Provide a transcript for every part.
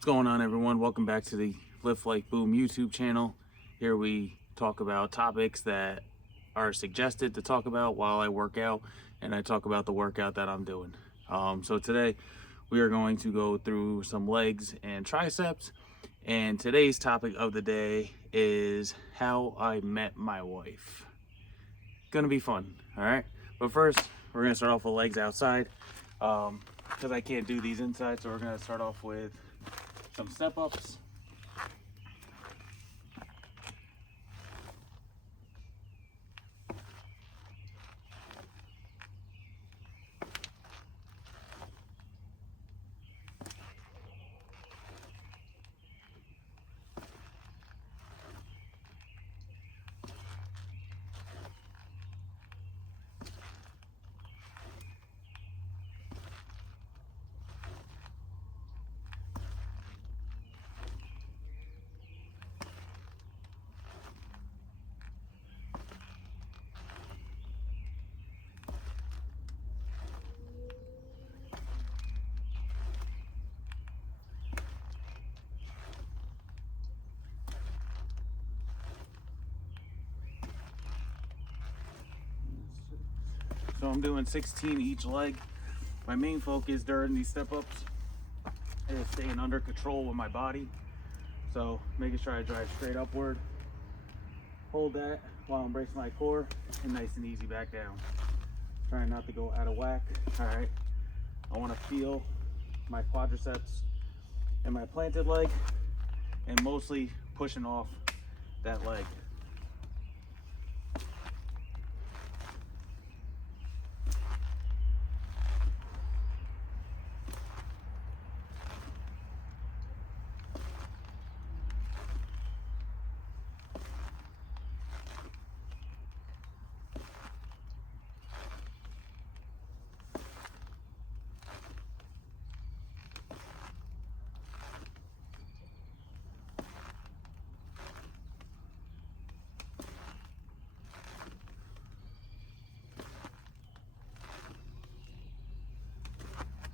What's going on, everyone? Welcome back to the Lift Like Boom YouTube channel. Here we talk about topics that are suggested to talk about while I work out, and I talk about the workout that I'm doing. So today we are going to go through some legs and triceps, and today's topic of the day is how I met my wife. Gonna be fun, all right? But first, we're gonna start off with legs outside because I can't do these inside, so we're gonna start off with some step ups. So I'm doing 16 each leg. My main focus during these step ups is staying under control with my body. So making sure I drive straight upward. Hold that while I'm bracing my core, and nice and easy back down. Trying not to go out of whack. All right. I want to feel my quadriceps and my planted leg, and mostly pushing off that leg.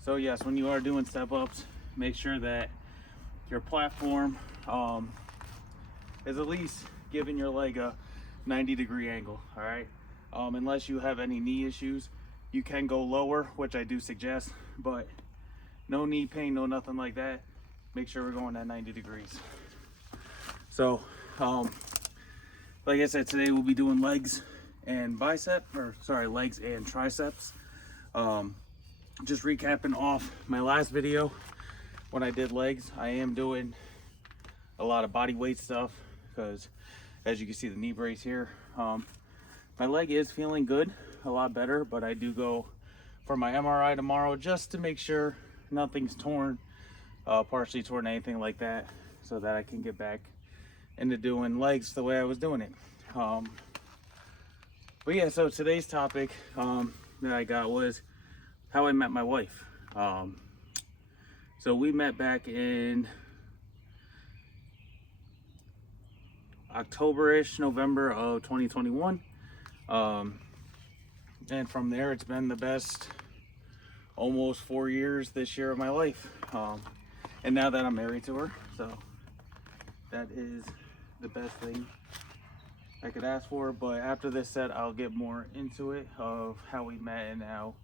So yes, when you are doing step ups, make sure that your platform is at least giving your leg a 90-degree angle. All right. Unless you have any knee issues, you can go lower, which I do suggest, but no knee pain, no nothing like that. Make sure we're going at 90 degrees. So, like I said, today we'll be doing legs and legs and triceps. Just recapping off my last video when I did legs, I am doing a lot of body weight stuff because, as you can see, the knee brace here, my leg is feeling good, a lot better, but I do go for my MRI tomorrow just to make sure nothing's torn, partially torn, anything like that, so that I can get back into doing legs the way I was doing it. But yeah, so today's topic that I got was how I met my wife. So we met back in October-ish, November of 2021. And from there, it's been the best almost 4 years this year of my life. And now that I'm married to her, so that is the best thing I could ask for. But after this set, I'll get more into it of how we met and how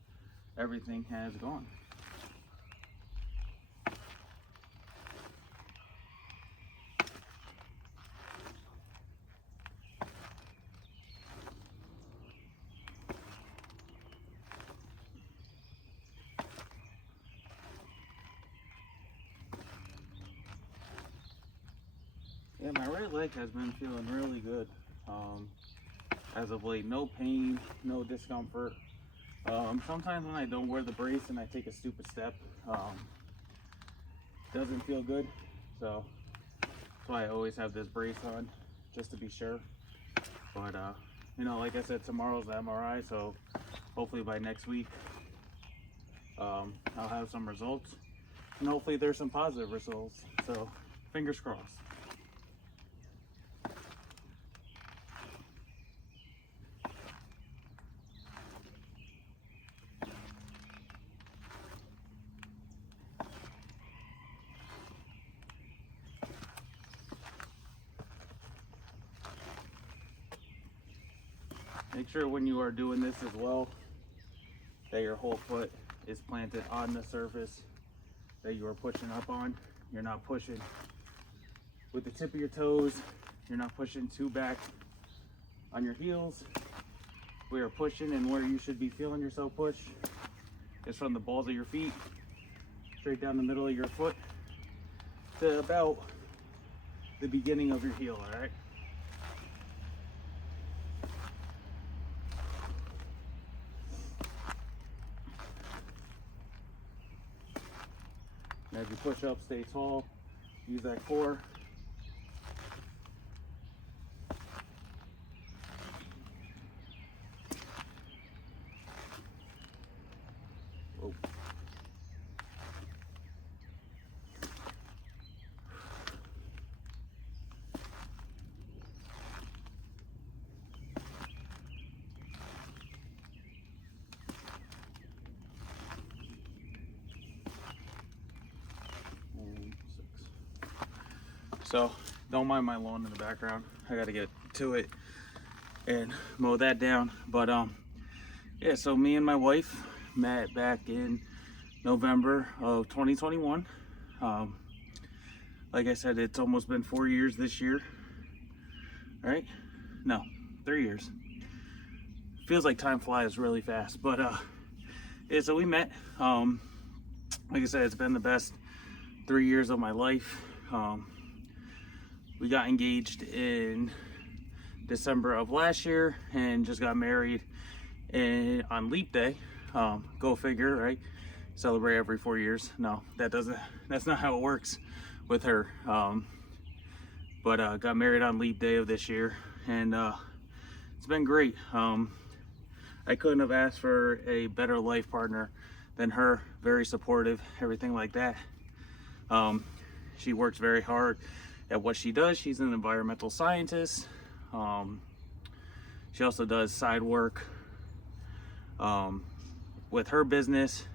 everything has gone. Yeah, my right leg has been feeling really good as of late. No pain, no discomfort. Sometimes when I don't wear the brace and I take a stupid step, doesn't feel good. So that's why I always have this brace on, just to be sure. But you know, like I said, tomorrow's the MRI, so hopefully by next week I'll have some results, and hopefully there's some positive results. So fingers crossed. Make sure when you are doing this as well that your whole foot is planted on the surface that you are pushing up on. You're not pushing with the tip of your toes. You're not pushing too back on your heels. We are pushing, and where you should be feeling yourself push is from the balls of your feet straight down the middle of your foot to about the beginning of your heel, all right? And as you push up, stay tall. Use that core. Whoa. So don't mind my lawn in the background. I gotta get to it and mow that down. But yeah, so me and my wife met back in November of 2021. Like I said, it's almost been 4 years this year, right? No, 3 years. Feels like time flies really fast, but yeah, so we met. Like I said, it's been the best 3 years of my life. We got engaged in December of last year and just got married on Leap Day. Go figure, right? Celebrate every 4 years. No, that's not how it works with her. But got married on Leap Day of this year, and it's been great. I couldn't have asked for a better life partner than her. Very supportive, everything like that. She works very hard at what she does. She's an environmental scientist. She also does side work with her business,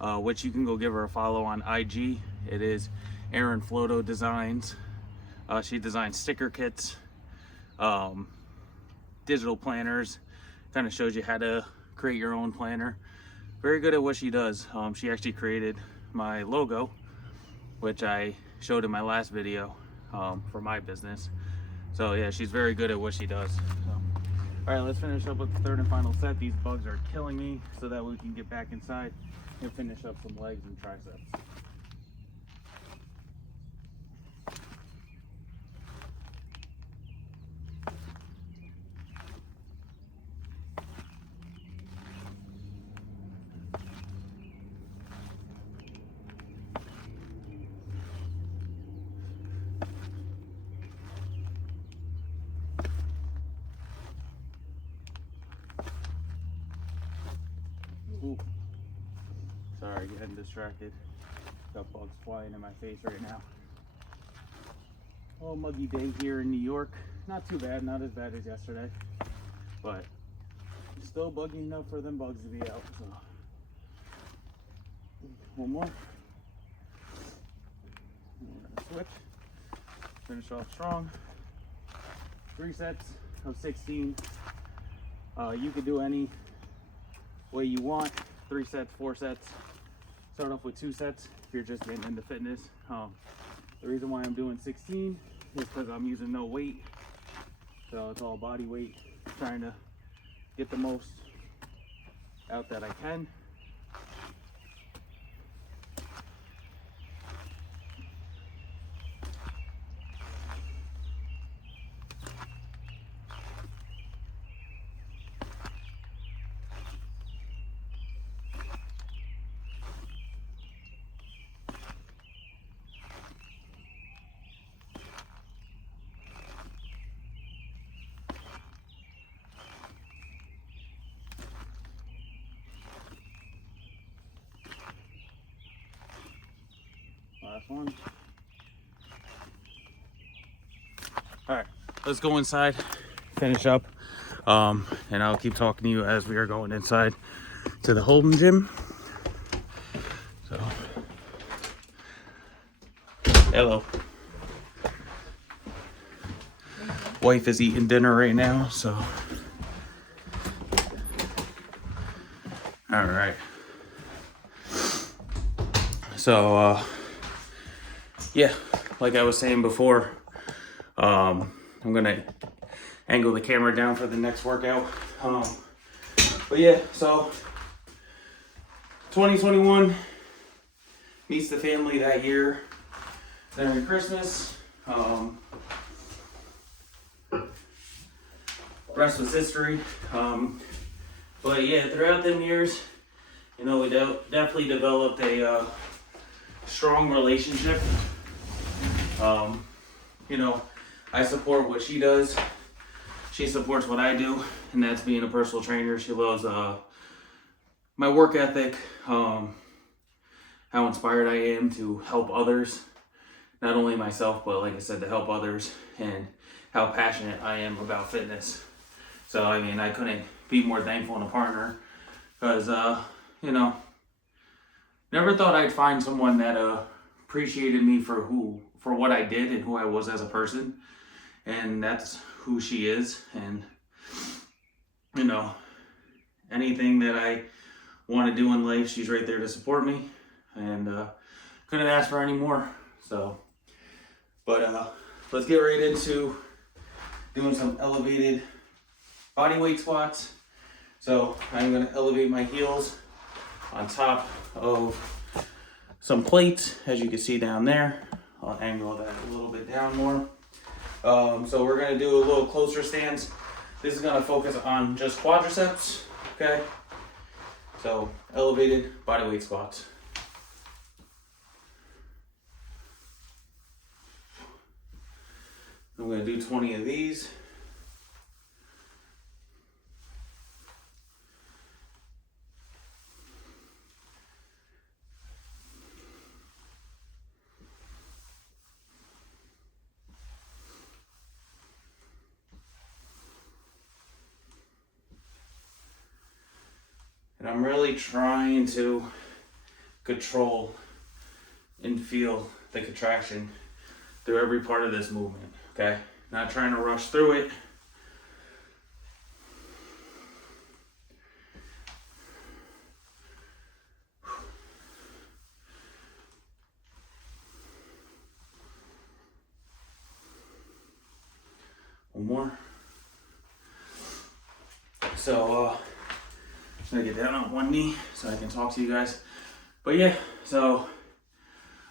which you can go give her a follow on IG. It is Erin Floto Designs. She designs sticker kits, digital planners, kind of shows you how to create your own planner. Very good at what she does. She actually created my logo, which I showed in my last video for my business. So yeah, she's very good at what she does. So, all right, let's finish up with the third and final set. These bugs are killing me, so that we can get back inside and finish up some legs and triceps. Ooh. Sorry, getting distracted. Got bugs flying in my face right now. Oh, muggy day here in New York. Not too bad, not as bad as yesterday, but still buggy enough for them bugs to be out. So one more. We're gonna switch. Finish off strong. 3 sets of 16. You could do any way you want. 3 sets, 4 sets. Start off with 2 sets if you're just getting into fitness. The reason why I'm doing 16 is because I'm using no weight, so it's all body weight, trying to get the most out that I can. Last one. All right, let's go inside, finish up, and I'll keep talking to you as we are going inside to the Holden gym. So, hello. Wife is eating dinner right now, so All right. So, yeah, like I was saying before, I'm gonna angle the camera down for the next workout. But yeah, so 2021 meets the family that year during Christmas. Rest was history. But yeah, throughout them years, you know, we definitely developed a strong relationship. You know, I support what she does. She supports what I do, and that's being a personal trainer. She loves my work ethic, how inspired I am to help others, not only myself, but like I said, to help others, and how passionate I am about fitness. So, I mean, I couldn't be more thankful in a partner, because, you know, never thought I'd find someone that appreciated me for what I did and who I was as a person, and that's who she is. And, you know, anything that I want to do in life, she's right there to support me, and couldn't ask for any more. So, but let's get right into doing some elevated body weight squats. So I'm going to elevate my heels on top of some plates, as you can see down there. I'll angle that a little bit down more. So we're going to do a little closer stance. This is going to focus on just quadriceps, okay? So elevated body weight squats. I'm going to do 20 of these. And I'm really trying to control and feel the contraction through every part of this movement, okay? Not trying to rush through it. One more. So, I'm gonna get down on one knee so I can talk to you guys. But yeah, so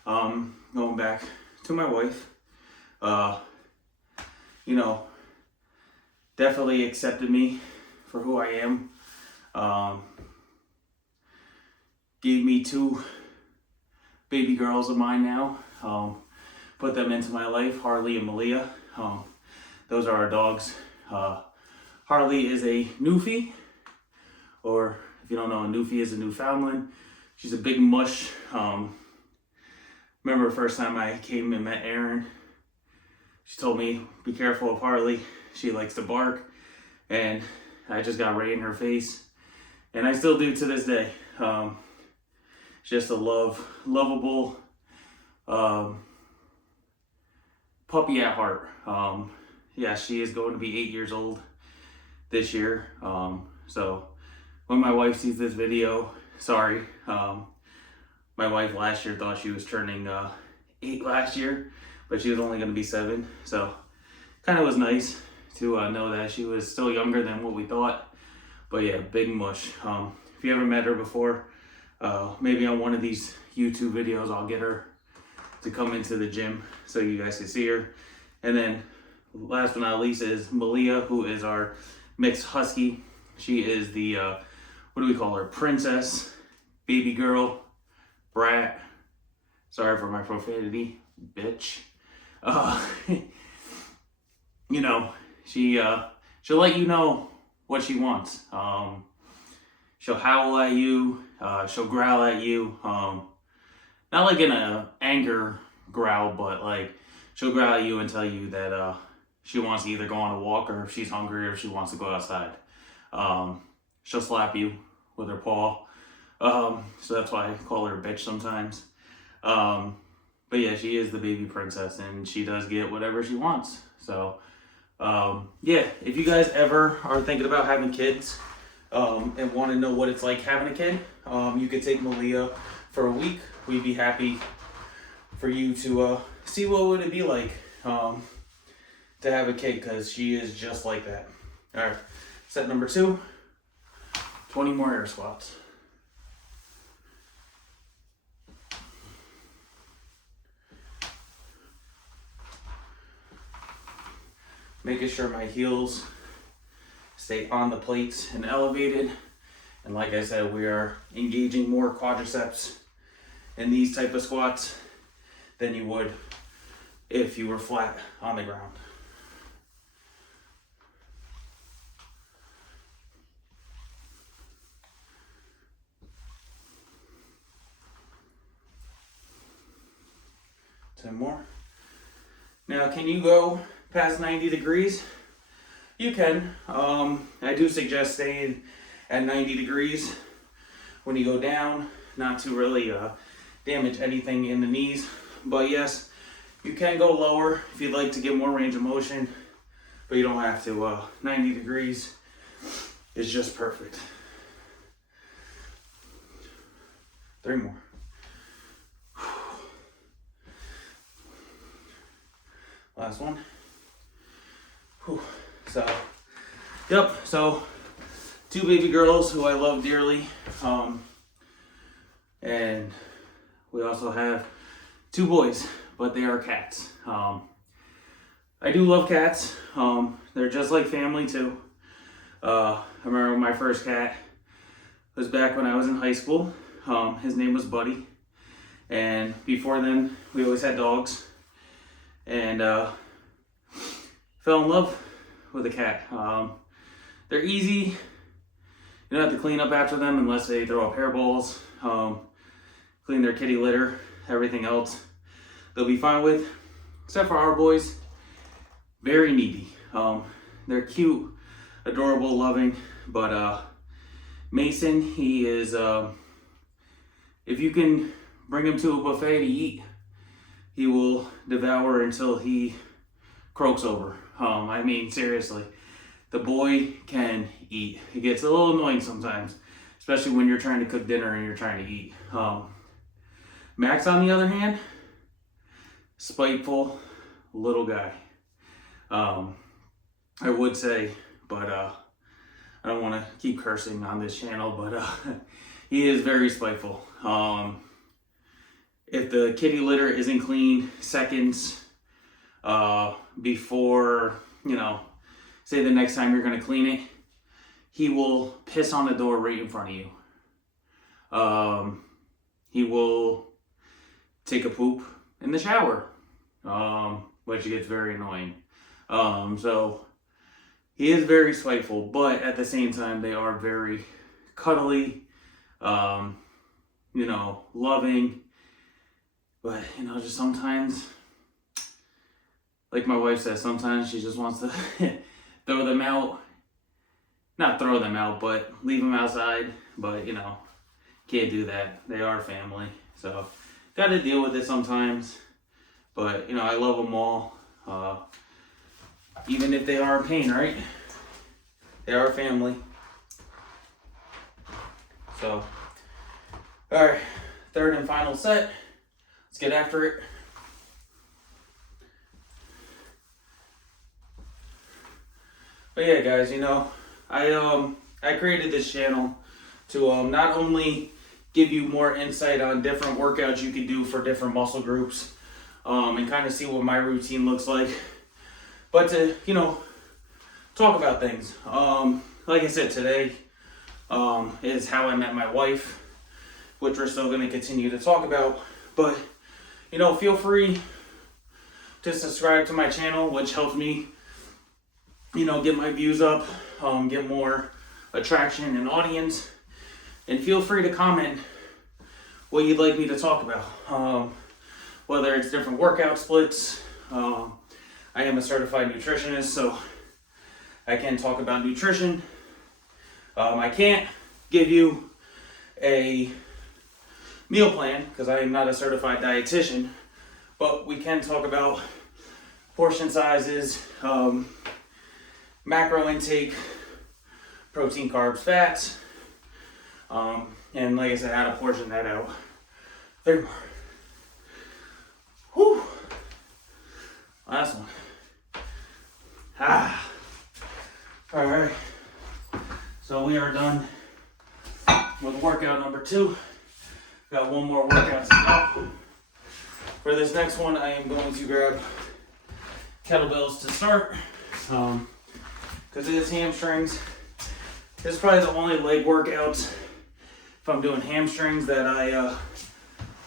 going back to my wife, you know, definitely accepted me for who I am. Gave me 2 baby girls of mine now. Put them into my life, Harley and Malia. Those are our dogs. Harley is a Newfie, or if you don't know, a Newfie is a Newfoundland. She's a big mush. Remember the first time I came and met Erin, she told me, be careful of Harley. She likes to bark. And I just got right in her face. And I still do to this day. Just a lovable puppy at heart. Yeah, she is going to be 8 years old this year. So when my wife sees this video, sorry. My wife last year thought she was turning 8 last year, but she was only going to be 7. So kind of was nice to know that she was still younger than what we thought. But yeah, big mush. If you ever met her before, maybe on one of these YouTube videos, I'll get her to come into the gym so you guys can see her. And then last but not least is Malia, who is our mixed husky. She is the, what do we call her? Princess, baby girl, brat. Sorry for my profanity, bitch. You know, she'll let you know what she wants. She'll howl at you. She'll growl at you. Not like in a anger growl, but like she'll growl at you and tell you that she wants to either go on a walk, or if she's hungry, or if she wants to go outside. She'll slap you with her paw. So that's why I call her a bitch sometimes. But yeah, she is the baby princess, and she does get whatever she wants. So yeah, if you guys ever are thinking about having kids, and want to know what it's like having a kid, you could take Malia for a week. We'd be happy for you to see what would it be like to have a kid, because she is just like that. All right, set number 2, 20 more air squats. Making sure my heels stay on the plates and elevated. And like I said, we are engaging more quadriceps in these type of squats than you would if you were flat on the ground. Ten more. Now, can you go past 90 degrees? You can. I do suggest staying at 90 degrees when you go down, not to really damage anything in the knees. But yes, you can go lower if you'd like to get more range of motion, but you don't have to. 90 degrees is just perfect. 3 more. Last one. Whew. So, yep, so 2 baby girls who I love dearly. And we also have 2 boys, but they are cats. I do love cats. They're just like family too. I remember my first cat was back when I was in high school. His name was Buddy. And before then, we always had dogs. And fell in love with a cat. They're easy. You don't have to clean up after them unless they throw up hairballs. Clean their kitty litter. Everything else they'll be fine with, except for our boys. Very needy. They're cute, adorable, loving, but Mason, he is, if you can bring him to a buffet to eat, he will devour until he croaks over. I mean, seriously, the boy can eat. It gets a little annoying sometimes, especially when you're trying to cook dinner and you're trying to eat. Max, on the other hand, spiteful little guy. I would say, but I don't want to keep cursing on this channel, but he is very spiteful. If the kitty litter isn't clean seconds before, say the next time you're going to clean it, he will piss on the door right in front of you. He will take a poop in the shower, which gets very annoying. So he is very spiteful, but at the same time, they are very cuddly, loving. But, just sometimes, like my wife says, sometimes she just wants to throw them out. Not throw them out, but leave them outside. But, can't do that. They are family. So, got to deal with it sometimes. But, I love them all. Even if they are in pain, right? They are family. So, all right. 3rd and final set. Let's get after it. But yeah, guys, I created this channel to not only give you more insight on different workouts you can do for different muscle groups, and kind of see what my routine looks like, but to, talk about things. Like I said, today is how I met my wife, which we're still going to continue to talk about. But, feel free to subscribe to my channel, which helps me, get my views up, get more attraction and audience. And feel free to comment what you'd like me to talk about, whether it's different workout splits. I am a certified nutritionist, so I can talk about nutrition. I can't give you a meal plan because I am not a certified dietitian, but we can talk about portion sizes, macro intake, protein, carbs, fats. And like I said, how to portion that out. 3 more. Whew. Last one. All right. So we are done with workout number 2. Got one more workout to go. For this next one, I am going to grab kettlebells to start. Because it is hamstrings. This is probably the only leg workouts, if I'm doing hamstrings, that I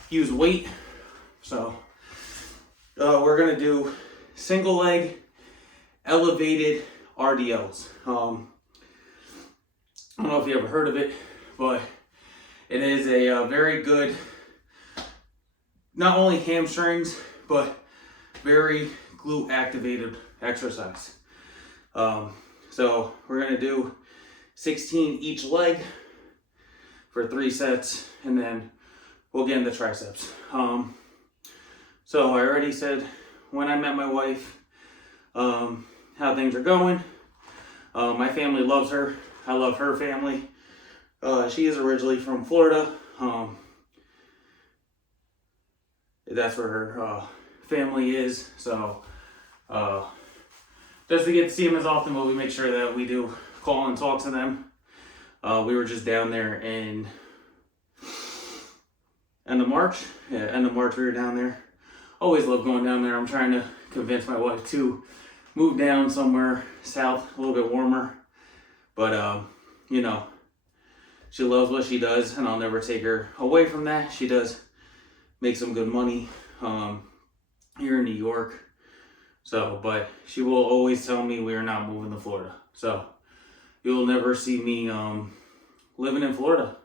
use weight. So we're gonna do single leg elevated RDLs. I don't know if you ever heard of it, but it is a very good, not only hamstrings, but very glute activated exercise. So we're gonna do 16 each leg for 3 sets, and then we'll get into triceps. So I already said when I met my wife, how things are going. My family loves her. I love her family. She is originally from Florida. That's where her family is. So just to get to see them as often, but we make sure that we do call and talk to them. We were just down there in end of March. Yeah, end of March we were down there. Always love going down there. I'm trying to convince my wife to move down somewhere south, a little bit warmer. But, you know, she loves what she does, and I'll never take her away from that. She does make some good money here in New York. So, but she will always tell me we are not moving to Florida. So, you'll never see me living in Florida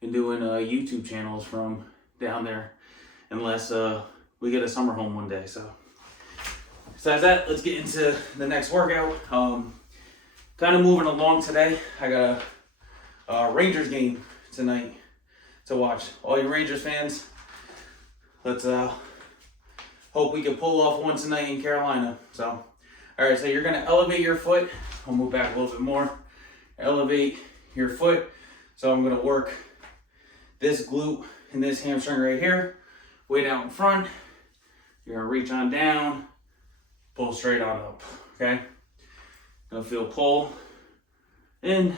and doing YouTube channels from down there unless we get a summer home one day. So, besides that, let's get into the next workout. Kind of moving along today. I got a Rangers game tonight to watch. All you Rangers fans, let's hope we can pull off one tonight in Carolina. So, all right, so you're gonna elevate your foot. I'll move back a little bit more. Elevate your foot. So I'm gonna work this glute and this hamstring right here, way down in front. You're gonna reach on down, pull straight on up, okay? Gonna feel pull in,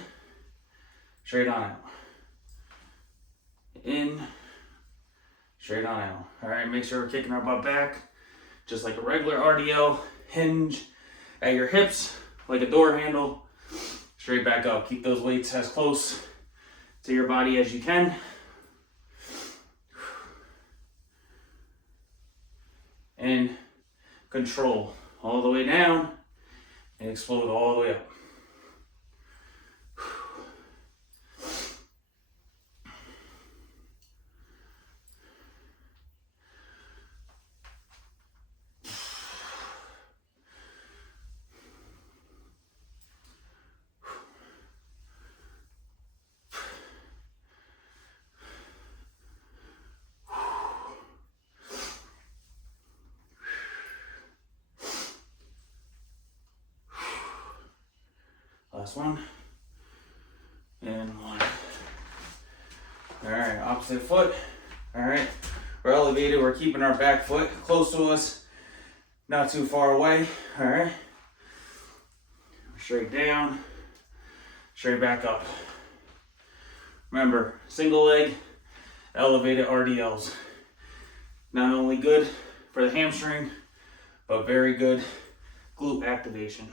straight on out. In, straight on out. All right, make sure we're kicking our butt back, just like a regular RDL. Hinge at your hips, like a door handle. Straight back up. Keep those weights as close to your body as you can. And control all the way down and explode all the way up. Last one. And one. All right, opposite foot. All right, we're elevated. We're keeping our back foot close to us, not too far away. All right. Straight down, straight back up. Remember, single leg, elevated RDLs. Not only good for the hamstring, but very good glute activation.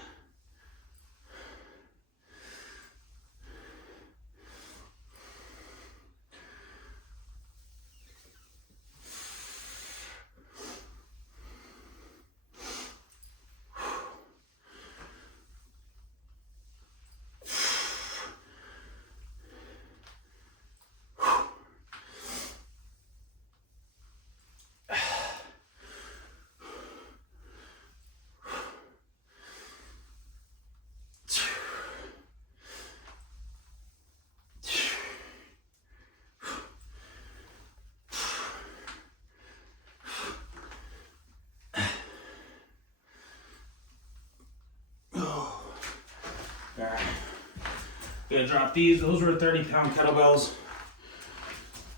gonna drop these. Those were 30-pound kettlebells.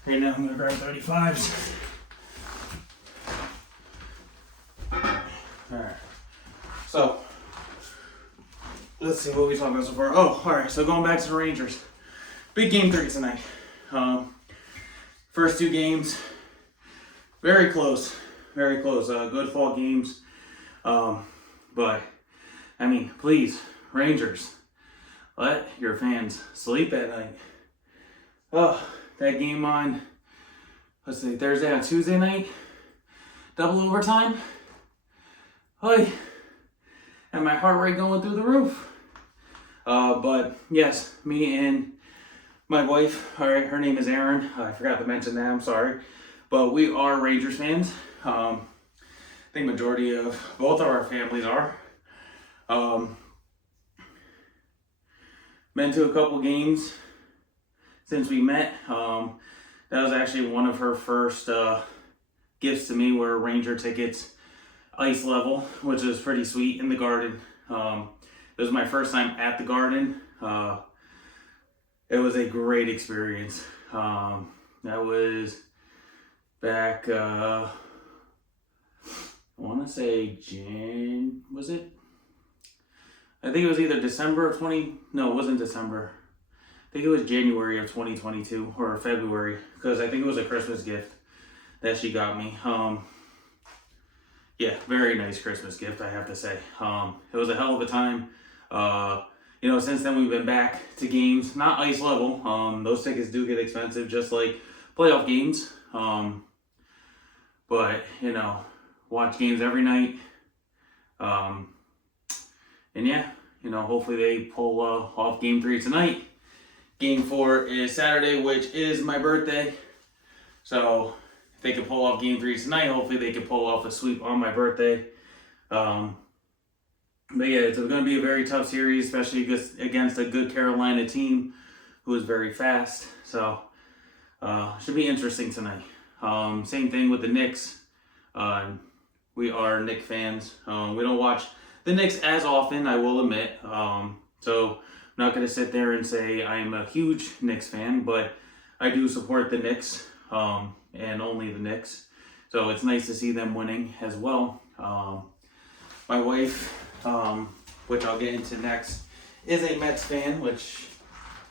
Right now I'm gonna grab 35s. Alright. So let's see what we talked about so far. Oh, alright, so going back to the Rangers. Big game 3 tonight. First 2 games, very close. Very close. Good fall games. But I mean, please, Rangers, let your fans sleep at night. Oh, that game on, let's see, Thursday on Tuesday night, double overtime. Hey, and my heart rate going through the roof. But yes, me and my wife, all right, her name is Erin. I forgot to mention that, I'm sorry. But we are Rangers fans. I think majority of both of our families are. Been to a couple games since we met. That was actually one of her first gifts to me, were Ranger tickets, ice level, which is pretty sweet, in the Garden. It was my first time at the Garden. It was a great experience. That was back, I want to say was it? I think it was either December of no, it wasn't December. I think it was January of 2022 or February, because I think it was a Christmas gift that she got me. Yeah, very nice Christmas gift, I have to say. It was a hell of a time. You know, since then we've been back to games, not ice level. Those tickets do get expensive, just like playoff games. But, you know, watch games every night. And yeah, you know, hopefully they pull off game 3 tonight. Game 4 is Saturday, which is my birthday. So if they can pull off game 3 tonight, hopefully they can pull off a sweep on my birthday. But yeah, it's going to be a very tough series, especially against a good Carolina team who is very fast. So should be interesting tonight. Same thing with the Knicks. We are Knicks fans. We don't watch the Knicks as often, I will admit. So I'm not going to sit there and say I'm a huge Knicks fan, but I do support the Knicks, and only the Knicks. So it's nice to see them winning as well. My wife, which I'll get into next, is a Mets fan, which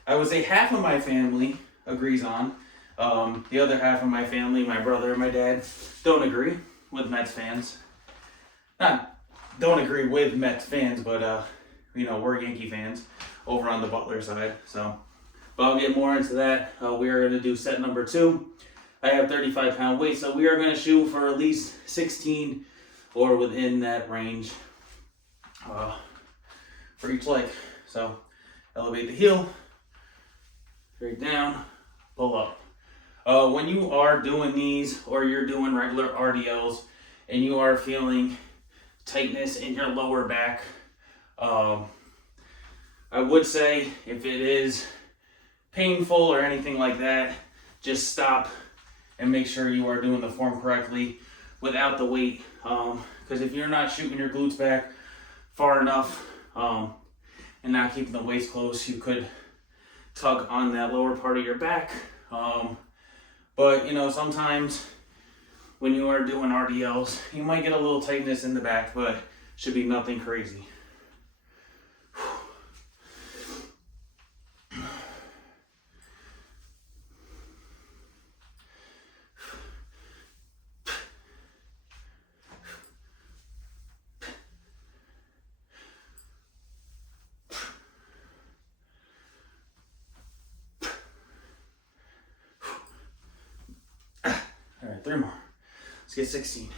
I would say half of my family agrees on. The other half of my family, my brother and my dad, don't agree with Mets fans. Don't agree with Mets fans, but you know, we're Yankee fans over on the Butler side. So, but I'll get more into that. We are going to do set number 2. I have 35-pound weight, so we are going to shoot for at least 16 or within that range for each leg. So elevate the heel, straight down, pull up. When you are doing these, or you're doing regular RDLs and you are feeling tightness in your lower back, I would say if it is painful or anything like that, just stop and make sure you are doing the form correctly without the weight. Because if you're not shooting your glutes back far enough and not keeping the waist close, you could tug on that lower part of your back. But you know, sometimes when you are doing RDLs, you might get a little tightness in the back, but should be nothing crazy. All right, 3 more. Let's get 16.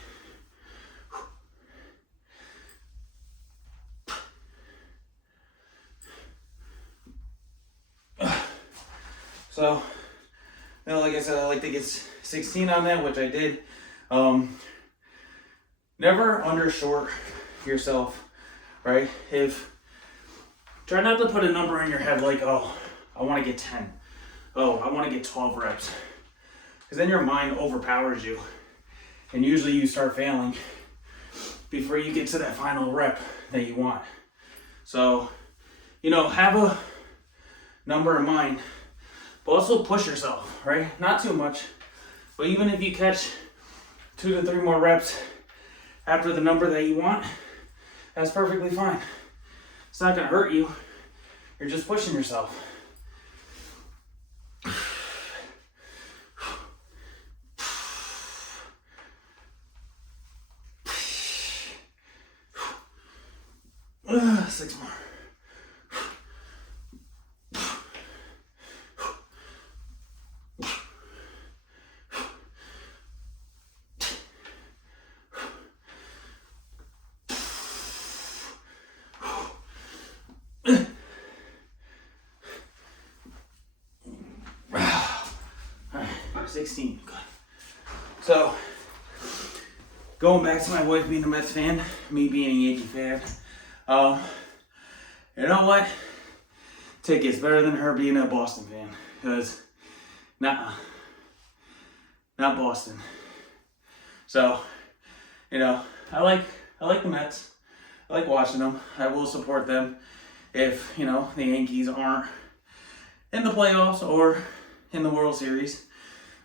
So, you know, like I said, I like to get 16 on that, which I did. Never undershort yourself, right? Try not to put a number in your head like, oh, I want to get 10. Oh, I want to get 12 reps. Because then your mind overpowers you. And usually you start failing before you get to that final rep that you want. So, you know, have number in mind. But also push yourself, right? Not too much. But even if you catch 2 to 3 more reps after the number that you want, that's perfectly fine. It's not gonna hurt you. You're just pushing yourself. Six more. All right, 16, good. So, going back to my wife being a Mets fan, me being a Yankee fan, you know what? Ticket's better than her being a Boston fan, because not Boston. So, you know, I like the Mets. I like watching them. I will support them if, you know, the Yankees aren't in the playoffs or in the World Series.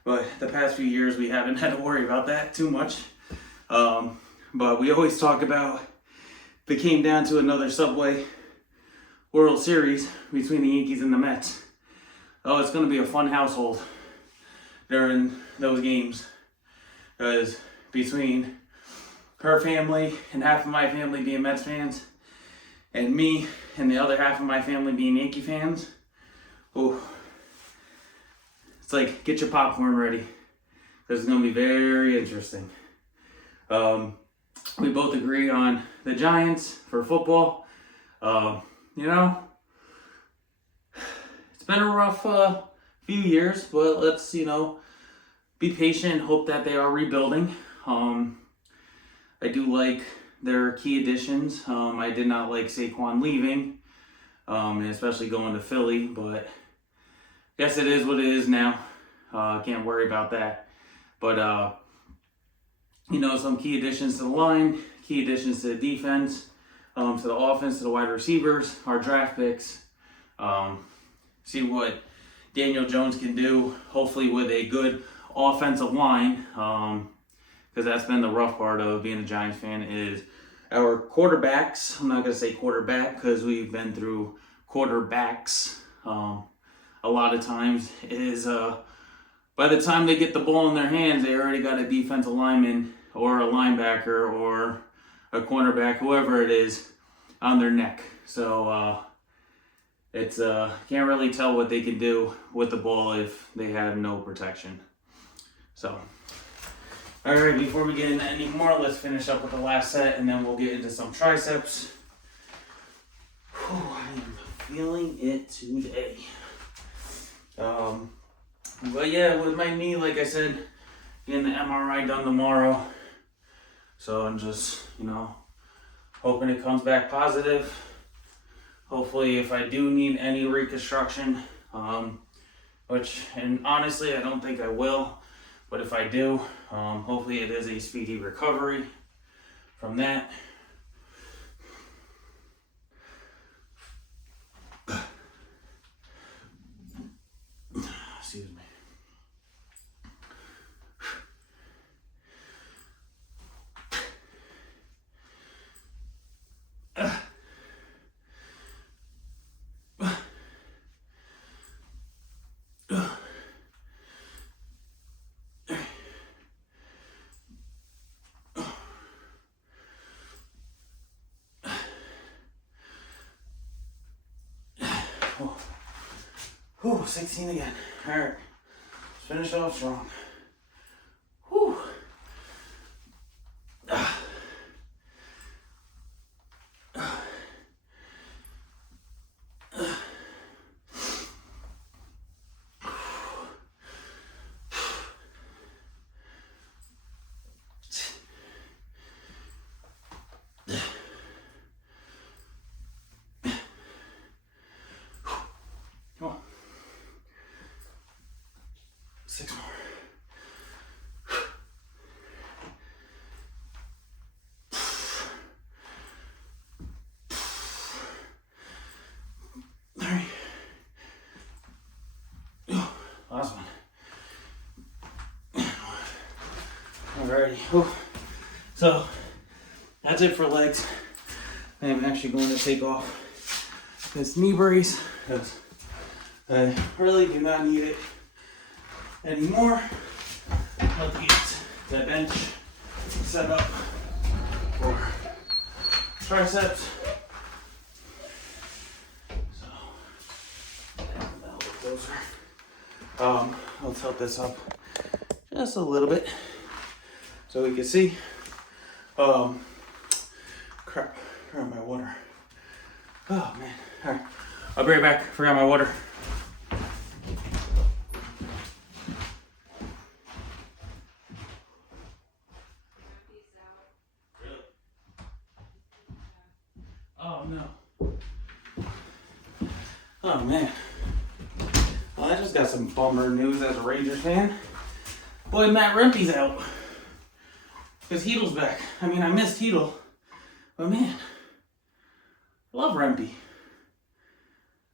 But the past few years we haven't had to worry about that too much. But we always talk about if it came down to another Subway World Series between the Yankees and the Mets. Oh, it's going to be a fun household during those games. Because between her family and half of my family being Mets fans, and me and the other half of my family being Yankee fans, oh, it's like, get your popcorn ready. This is going to be very interesting. We both agree on the Giants for football. You know, it's been a rough few years, but let's, you know, be patient and hope that they are rebuilding. I do like their key additions. I did not like Saquon leaving, and especially going to Philly, but I guess it is what it is now. Can't worry about that. But, you know, some key additions to the line, key additions to the defense, to the offense, to the wide receivers, our draft picks. See what Daniel Jones can do, hopefully with a good offensive line, because that's been the rough part of being a Giants fan is our quarterbacks. I'm not going to say quarterback because we've been through quarterbacks a lot of times, is by the time they get the ball in their hands, they already got a defensive lineman or a linebacker or a cornerback, whoever it is, on their neck. So it's can't really tell what they can do with the ball if they have no protection. So, all right, before we get into any more, let's finish up with the last set, and then we'll get into some triceps. Whew, I am feeling it today. But yeah, with my knee, like I said, getting the MRI done tomorrow. So I'm just, you know, hoping it comes back positive. Hopefully, if I do need any reconstruction, and honestly, I don't think I will, but if I do, hopefully it is a speedy recovery from that. Excuse me. Whew, 16 again. All right, let's finish off strong. Whew. Come on. 6 more. All right. So that's it for legs. I'm actually going to take off this knee brace because I really do not need it anymore. Let's get the bench set up for triceps. So that'll look closer. I'll tilt this up just a little bit so we can see. Crap, forgot my water. Oh man. All right, I'll be right back. Forgot my water. Really? Oh no. Oh man. Well, I just got some bummer news as a Rangers fan. Boy, Matt Rempe's out. Because Heedle's back. I mean, I missed Heedle. But man, I love Rempe.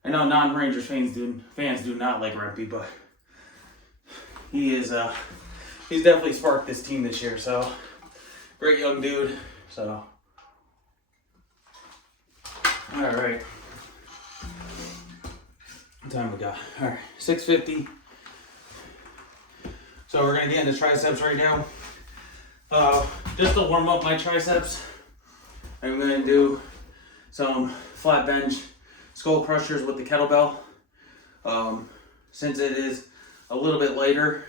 I know non-Rangers fans do not like Rempe, but he's definitely sparked this team this year. So great young dude. So all right, what time we got? All right, 6:50. So we're gonna get into triceps right now. Just to warm up my triceps, I'm gonna do some flat bench skull crushers with the kettlebell. Since it is a little bit lighter,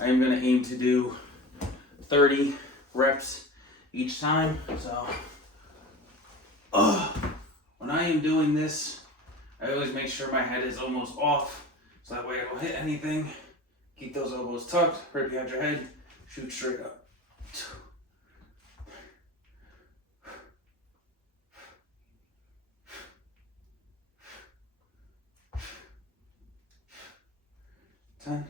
I am gonna aim to do 30 reps each time. So when I am doing this, I always make sure my head is almost off, so that way I don't hit anything. Keep those elbows tucked right behind your head, shoot straight up. 10.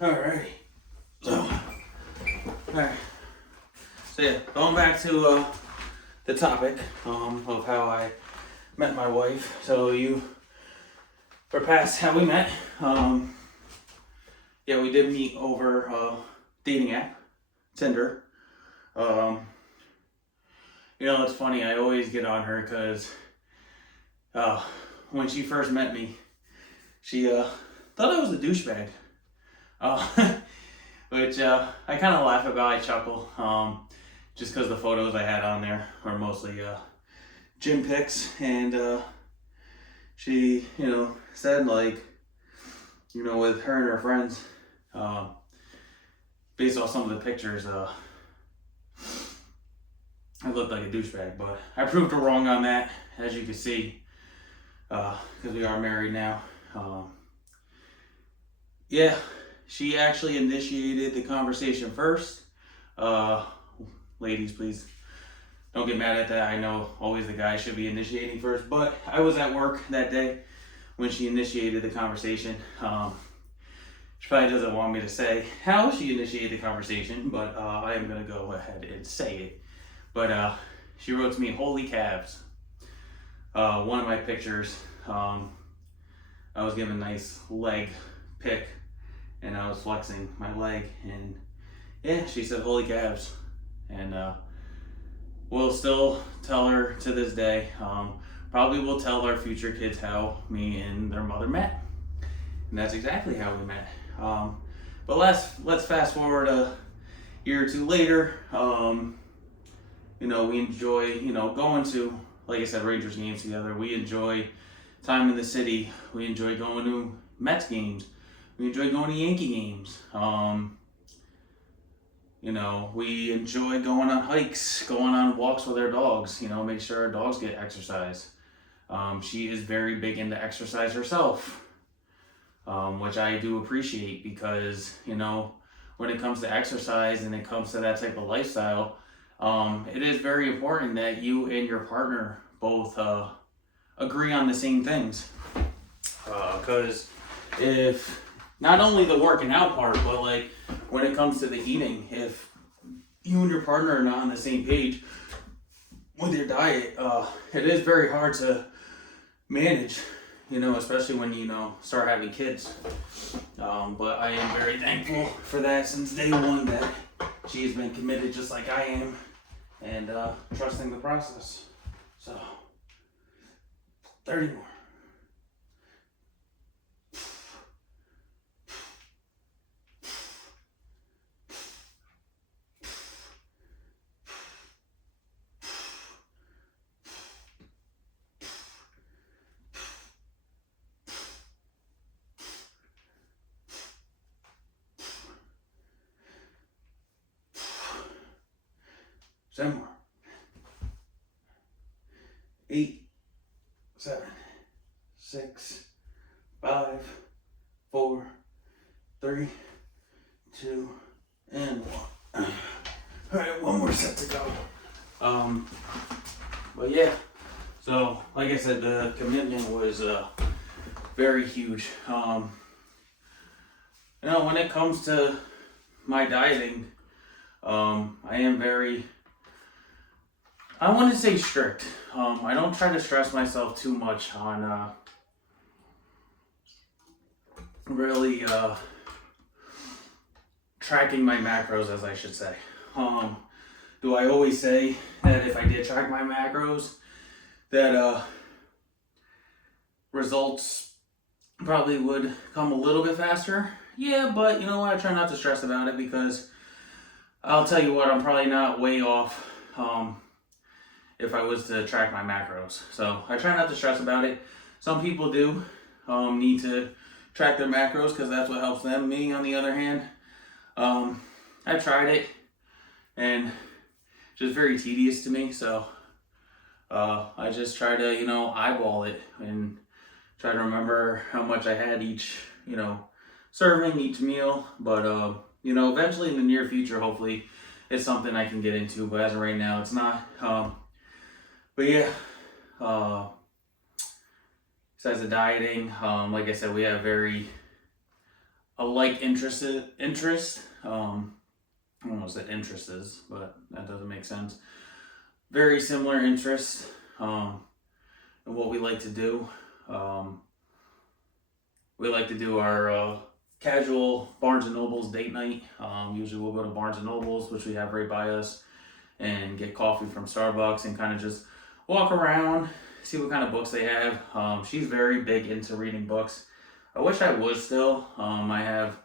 Alrighty. So yeah, going back to the topic of how I met my wife. So you were past how we met. Yeah, we did meet over dating app, Tinder. You know, it's funny, I always get on her because when she first met me, she thought I was a douchebag. Which I kind of laugh about, I chuckle, just because the photos I had on there are mostly gym pics, and she, you know, said like, you know, with her and her friends, based off some of the pictures, I looked like a douchebag, but I proved her wrong on that, as you can see, because we are married now. Yeah. She actually initiated the conversation first. Ladies, please don't get mad at that. I know always the guy should be initiating first, but I was at work that day when she initiated the conversation. She probably doesn't want me to say how she initiated the conversation, but I am going to go ahead and say it. But she wrote to me, "Holy calves." One of my pictures, I was given a nice leg pic, and I was flexing my leg, and yeah, she said, "Holy calves." And we'll still tell her to this day. Probably will tell our future kids how me and their mother met. And that's exactly how we met. But let's fast forward a year or two later. You know, we enjoy, you know, going to, like I said, Rangers games together. We enjoy time in the city. We enjoy going to Mets games. We enjoy going to Yankee games. You know, we enjoy going on hikes, going on walks with our dogs, you know, make sure our dogs get exercise. She is very big into exercise herself, which I do appreciate because, you know, when it comes to exercise and it comes to that type of lifestyle, it is very important that you and your partner both agree on the same things. Because if not only the working out part, but like when it comes to the eating, if you and your partner are not on the same page with your diet, it is very hard to manage, you know, especially when you start having kids. But I am very thankful for that since day one, that she has been committed just like I am, and trusting the process. So 30 more. Seven more. 8, 7, 6, 5, 4, 3, 2, and 1. All right, one more set to go. But yeah, so like I said, the commitment was very huge. You know, when it comes to my dieting, I am very, I want to say strict. I don't try to stress myself too much on really tracking my macros, as I should say. Do I always say that if I did track my macros, that results probably would come a little bit faster? Yeah, but you know what? I try not to stress about it, because I'll tell you what, I'm probably not way off if I was to track my macros. So I try not to stress about it. Some people do need to track their macros because that's what helps them. Me, on the other hand, I tried it and just very tedious to me. So I just try to, eyeball it and try to remember how much I had each, serving, each meal. But, eventually in the near future, hopefully it's something I can get into. But as of right now, it's not. But yeah, besides the dieting, like I said, we have very alike interest. I almost said interests, but that doesn't make sense. Very similar interests in what we like to do. We like to do our casual Barnes & Noble's date night. Usually we'll go to Barnes & Noble's, which we have right by us, and get coffee from Starbucks and kind of just walk around, see what kind of books they have. She's very big into reading books. I wish I was still. I have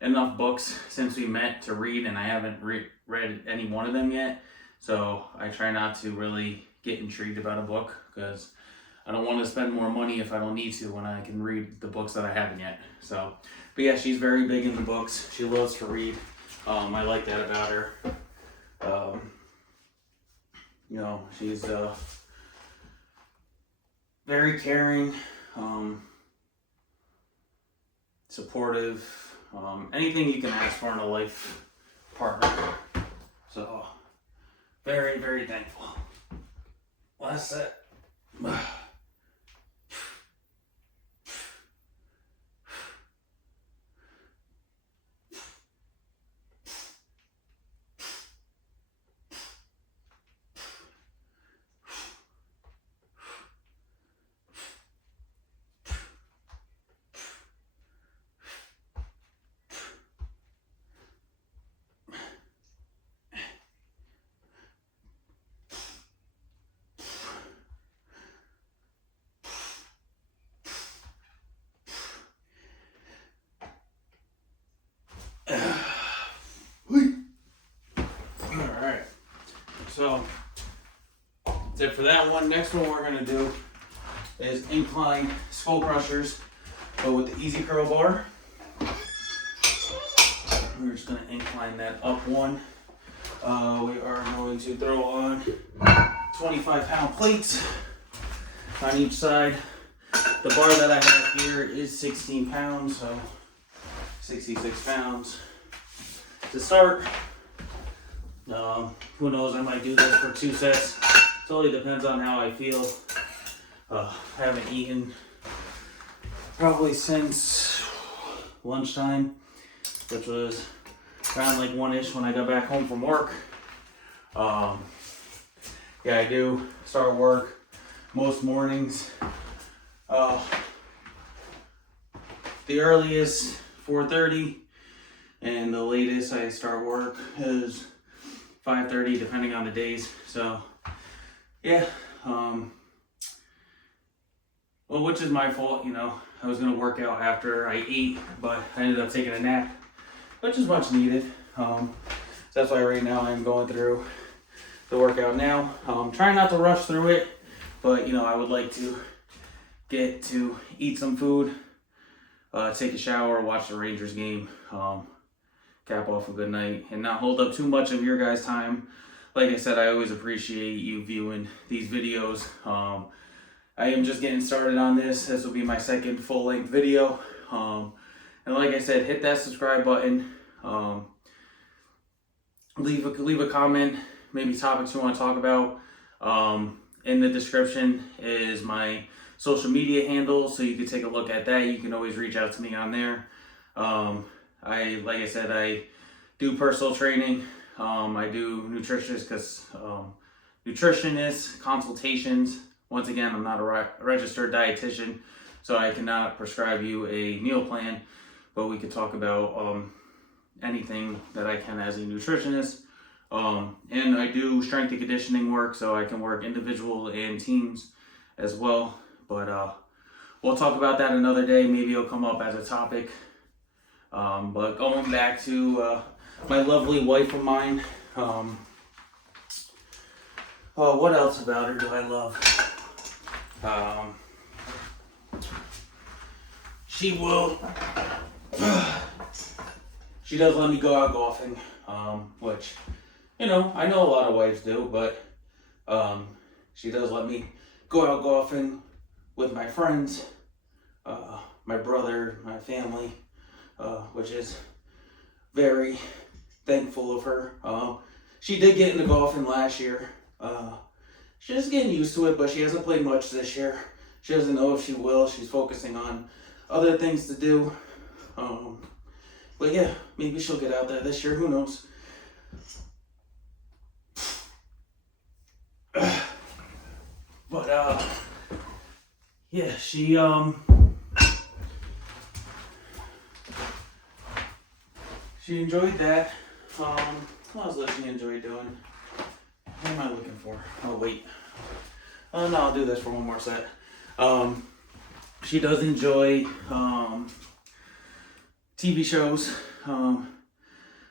enough books since we met to read, and I haven't read any one of them yet. So I try not to really get intrigued about a book, because I don't want to spend more money if I don't need to when I can read the books that I haven't yet. So, but yeah, she's very big into books. She loves to read. I like that about her. She's very caring, supportive, anything you can ask for in a life partner. So, very, very thankful. Last set. Alright, so that's it for that one. Next one we're going to do is incline skull crushers, but with the easy curl bar. We're just going to incline that up one. We are going to throw on 25-pound plates on each side. The bar that I have here is 16 pounds, so 66 pounds to start. Who knows, I might do this for 2 sets Totally depends on how I feel. I haven't eaten probably since lunchtime, which was around like 1-ish when I got back home from work. Yeah, I do start work most mornings. The earliest 4:30, and the latest I start work is 5:30, depending on the days. So yeah, well, which is my fault, you know. I was gonna work out after I ate, but I ended up taking a nap, which is much needed. So that's why right now I'm going through the workout now. Trying not to rush through it, but you know, I would like to get to eat some food, take a shower, watch the Rangers game, cap off a good night, and not hold up too much of your guys' time. Like I said, I always appreciate you viewing these videos. I am just getting started on this. This will be my second full-length video. And like I said, hit that subscribe button. Leave a comment, maybe topics you want to talk about. In the description is my social media handle, so you can take a look at that. You can always reach out to me on there. Like I said, I do personal training. I do nutritionist consultations. Once again, I'm not a registered dietitian, so I cannot prescribe you a meal plan, but we could talk about anything that I can as a nutritionist. And I do strength and conditioning work, so I can work individual and teams as well. But we'll talk about that another day. Maybe it'll come up as a topic. But going back to my lovely wife of mine. Oh, what else about her do I love? She does let me go out golfing, which, you know, I know a lot of wives do, but she does let me go out golfing with my friends, my brother, my family, which is very thankful of her. She did get into golfing last year. She's just getting used to it, but she hasn't played much this year. She doesn't know if she will. She's focusing on other things to do. But yeah, maybe she'll get out there this year. Who knows? But yeah, she enjoyed that. What else does she enjoy doing? What am I looking for? Oh wait. Oh no, I'll do this for one more set. She does enjoy TV shows.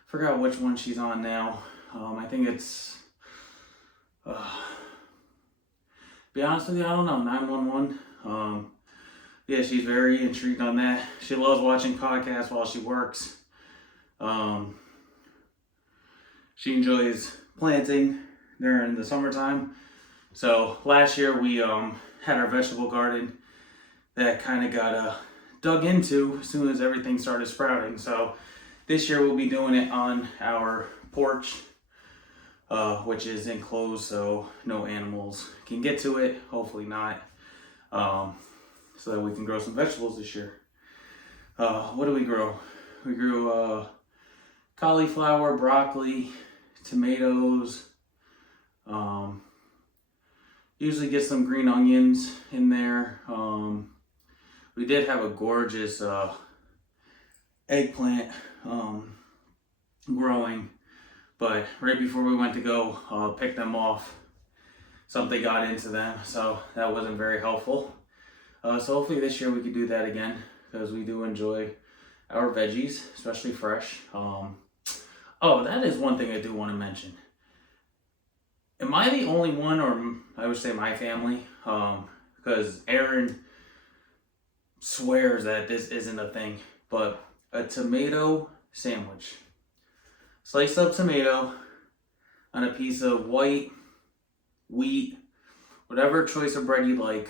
Forgot which one she's on now. I think it's be honest with you, I don't know, 911. Yeah, she's very intrigued on that. She loves watching podcasts while she works. She enjoys planting during the summertime. So last year we had our vegetable garden that kind of got dug into as soon as everything started sprouting. So this year we'll be doing it on our porch, which is enclosed, so no animals can get to it. Hopefully not. So that we can grow some vegetables this year. What do we grow? We grew cauliflower, broccoli, tomatoes. Usually get some green onions in there. We did have a gorgeous eggplant growing, but right before we went to go pick them off, something got into them, so that wasn't very helpful. So hopefully this year we could do that again, because we do enjoy our veggies, especially fresh. Oh, that is one thing I do want to mention. Am I the only one, or I would say my family, because Aaron swears that this isn't a thing, but a tomato sandwich. Sliced up tomato on a piece of white, wheat, whatever choice of bread you like,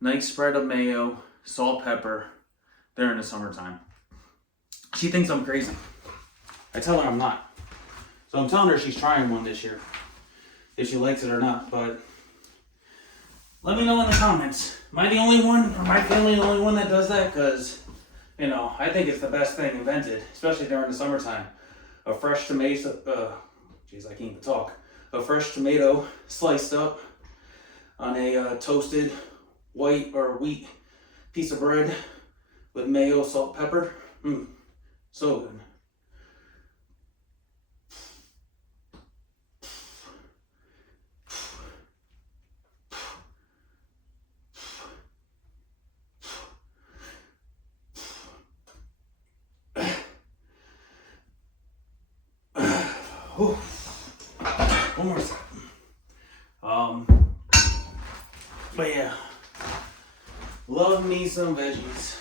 nice spread of mayo, salt, pepper, during the summertime. She thinks I'm crazy. I tell her I'm not. So I'm telling her she's trying one this year. if she likes it or not. But let me know in the comments. Am I the only one, or my family the only one that does that? Because, you know, I think it's the best thing invented, especially during the summertime. A fresh tomato, geez, I can't even talk. A fresh tomato sliced up on a toasted white or wheat piece of bread with mayo, salt, pepper. So good. One more time. But yeah, love me some veggies.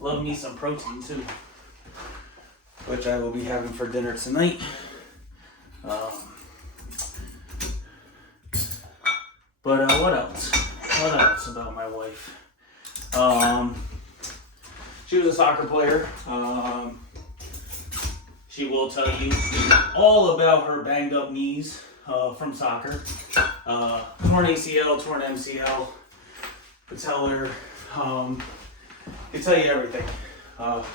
Love me some protein too, which I will be having for dinner tonight. But what else? What else about my wife? She was a soccer player. She will tell you all about her banged up knees from soccer. Torn ACL, torn MCL, patellar. Can tell you everything. That's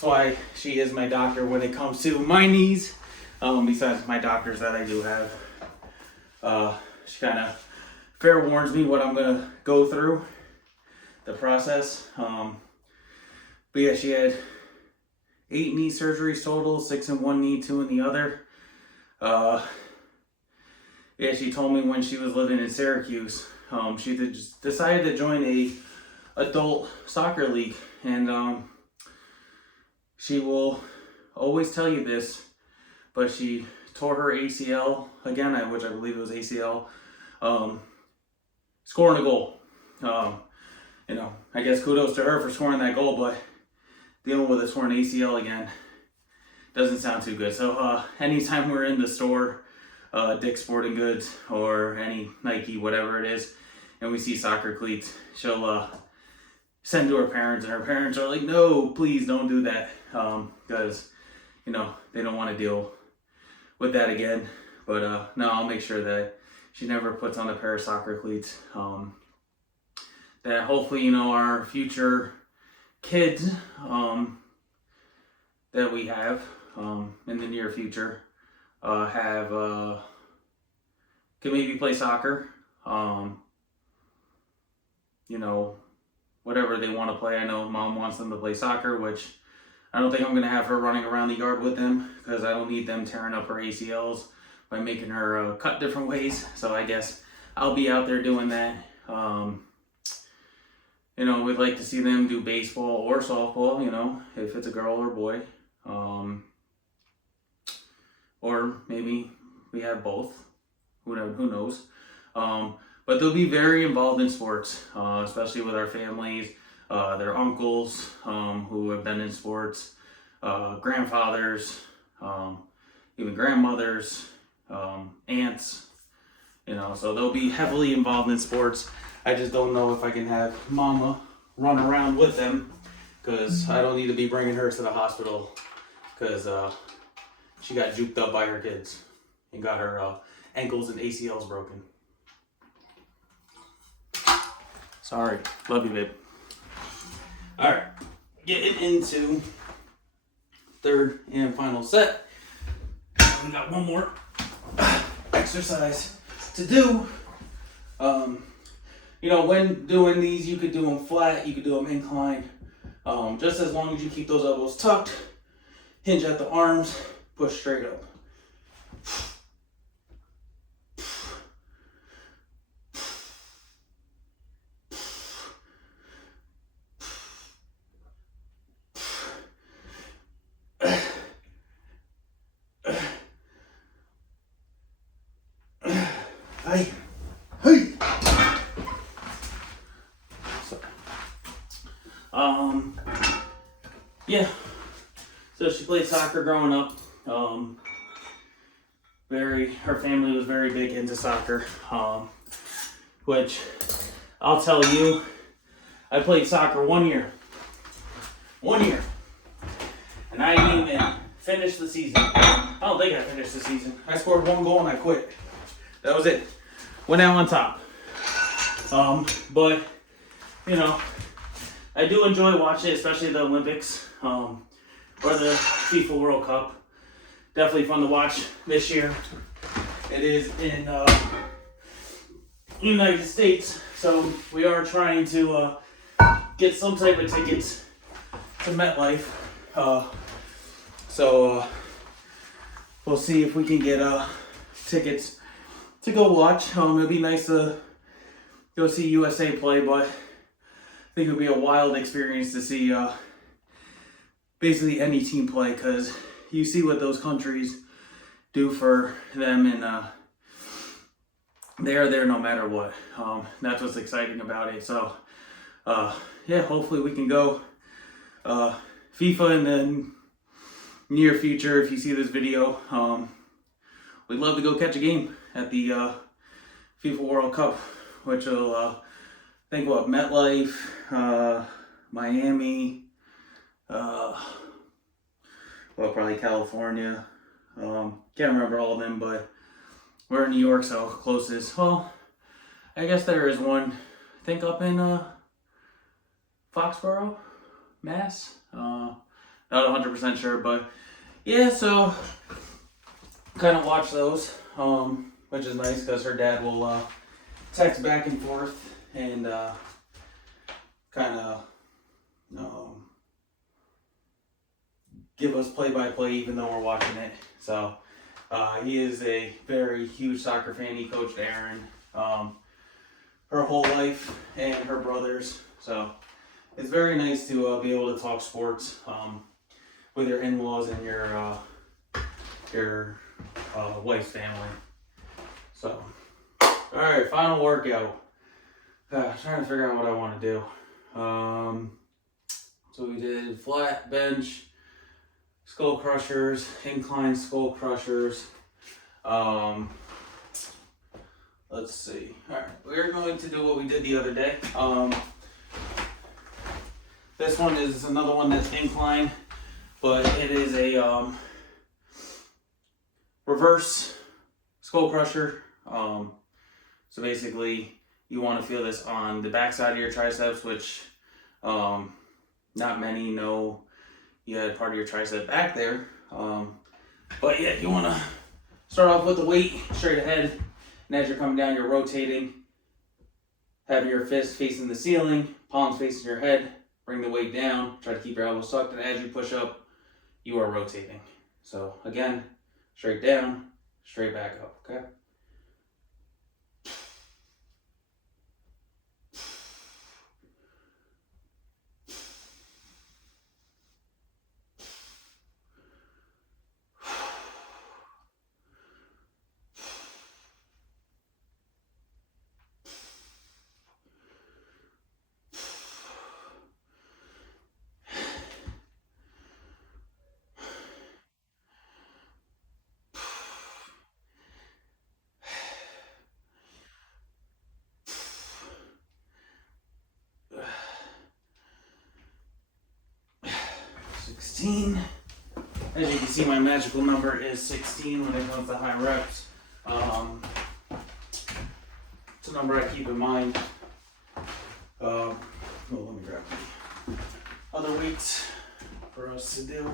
why she is my doctor when it comes to my knees. Besides my doctors that I do have. She kind of fair warns me what I'm going to go through, the process. But yeah, she had 8 knee surgeries total, 6 in one knee, 2 in the other. Yeah, she told me when she was living in Syracuse, she decided to join a adult soccer league, and she will always tell you this, but she tore her ACL again, which I believe it was ACL, scoring a goal. You know, I guess kudos to her for scoring that goal, but dealing with a torn ACL again doesn't sound too good. So anytime we're in the store, Dick's Sporting Goods or any Nike, whatever it is, and we see soccer cleats, she'll send to her parents, and her parents are like, no, please don't do that, because, you know, they don't want to deal with that again. But no, I'll make sure that she never puts on a pair of soccer cleats. That hopefully, you know, our future kids that we have in the near future can maybe play soccer, you know, whatever they want to play. I know mom wants them to play soccer, which I don't think I'm going to have her running around the yard with them, because I don't need them tearing up her ACLs by making her cut different ways. So I guess I'll be out there doing that. You know, we'd like to see them do baseball or softball, you know, if it's a girl or boy. Or maybe we have both. Who knows? But they'll be very involved in sports, especially with our families, their uncles who have been in sports, grandfathers, even grandmothers, aunts, you know, so they'll be heavily involved in sports. I just don't know if I can have mama run around with them, because I don't need to be bringing her to the hospital, because she got juked up by her kids and got her ankles and ACLs broken. Sorry. Love you, babe. All right. Getting into third and final set. We got one more exercise to do. You know, when doing these, you could do them flat, you could do them inclined. Just as long as you keep those elbows tucked, hinge at the arms, push straight up. Hey. Yeah. So she played soccer growing up. Her family was very big into soccer. Which I'll tell you, I played soccer 1 year. 1 year. And I didn't even finish the season. I don't think I finished the season. I scored 1 goal and I quit. that was it. Went out on top. But you know, I do enjoy watching it, especially the Olympics, or the FIFA World Cup. Definitely fun to watch this year. It is in United States, so we are trying to get some type of tickets to MetLife. So we'll see if we can get tickets to go watch. It'd be nice to go see USA play, but I think it would be a wild experience to see basically any team play, because you see what those countries do for them, and they are there no matter what. That's what's exciting about it. So yeah, hopefully we can go. FIFA in the near future, if you see this video, we'd love to go catch a game at the FIFA World Cup, which will, I think, what, MetLife, Miami, well, probably California. Can't remember all of them, but we're in New York, so closest. Well, I guess there is one, I think, up in Foxborough, Mass. Not 100% sure, but yeah, so kind of watch those, which is nice because her dad will text back and forth and kind of give us play-by-play even though we're watching it. So he is a very huge soccer fan. He coached Erin her whole life and her brothers. So it's very nice to be able to talk sports with your in-laws and your wife's family. So, all right, final workout. Trying to figure out what I want to do. So we did flat bench, skull crushers, incline skull crushers. Let's see. All right, we're going to do what we did the other day. This one is another one that's incline, but it is a reverse skull crusher. So basically, you want to feel this on the back side of your triceps, which not many know you had part of your tricep back there. But yeah, you want to start off with the weight straight ahead, and as you're coming down, you're rotating. Have your fist facing the ceiling, palms facing your head. Bring the weight down, try to keep your elbows tucked, and as you push up, you are rotating. So again, straight down, straight back up, okay? As you can see, my magical number is 16 when it comes to high reps. It's a number I keep in mind. Well, let me grab other weights for us to do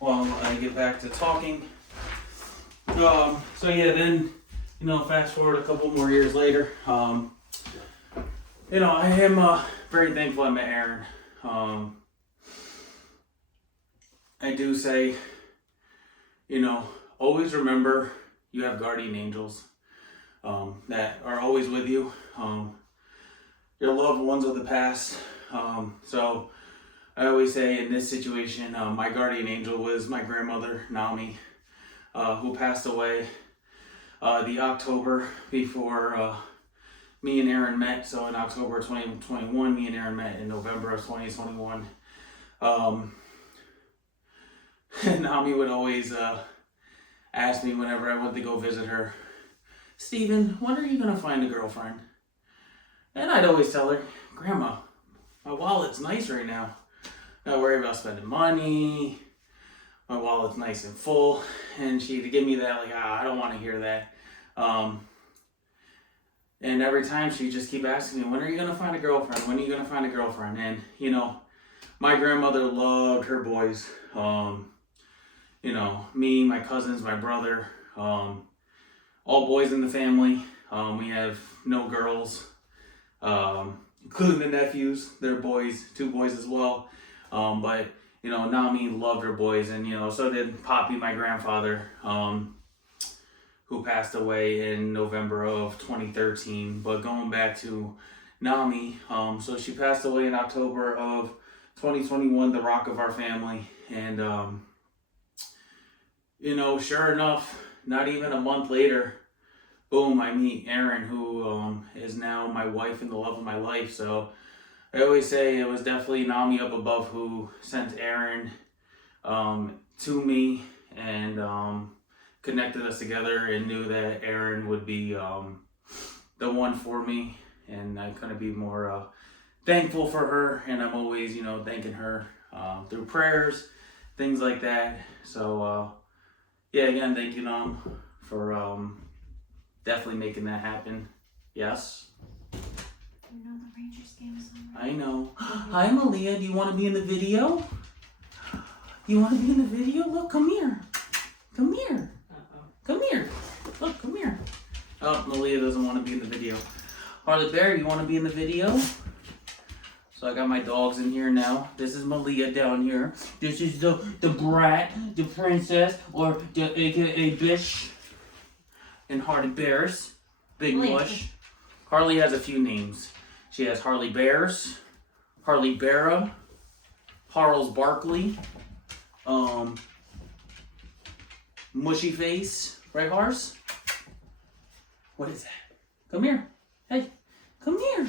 while I get back to talking. So yeah, then, fast forward a couple more years later, I am very thankful I met Erin. I do say, always remember you have guardian angels that are always with you. Your loved ones of the past. So I always say in this situation, my guardian angel was my grandmother, Nami, who passed away the October before me and Erin met. So in October 2021, me and Erin met in November of 2021. Nami would always ask me whenever I went to go visit her, Steven, when are you going to find a girlfriend? And I'd always tell her, Grandma, my wallet's nice right now. Not worry about spending money. My wallet's nice and full. And she'd give me that, I don't want to hear that. And every time she just keep asking me, when are you going to find a girlfriend? When are you going to find a girlfriend? And, you know, my grandmother loved her boys. You know, me, my cousins, my brother, all boys in the family. We have no girls, including the nephews. They're boys, 2 boys as well. But, you know, Nami loved her boys. And, you know, so did Poppy, my grandfather, who passed away in November of 2013. But going back to Nami, so she passed away in October of 2021, the rock of our family. And, you know, sure enough, not even a month later, boom, I meet Erin, who is now my wife and the love of my life. So I always say it was definitely Nami up above who sent Erin to me and connected us together and knew that Erin would be the one for me. And I couldn't be more thankful for her. And I'm always, you know, thanking her through prayers, things like that. So, yeah, again, thank you, Nam, for definitely making that happen. Yes? You know the Rangers game is on. I know. Hi, Malia. Do you want to be in the video? You want to be in the video? Look, come here. Come here. Come here. Look, come here. Oh, Malia doesn't want to be in the video. Harley Bear, you want to be in the video? So I got my dogs in here now. This is Malia down here. This is the brat, the princess, or the AKA Bish. And Harley Bears, Big Bush. Harley has a few names. She has Harley Bears, Harley Barra, Harles Barkley, Mushy Face, right, Hars? What is that? Come here. Hey, come here.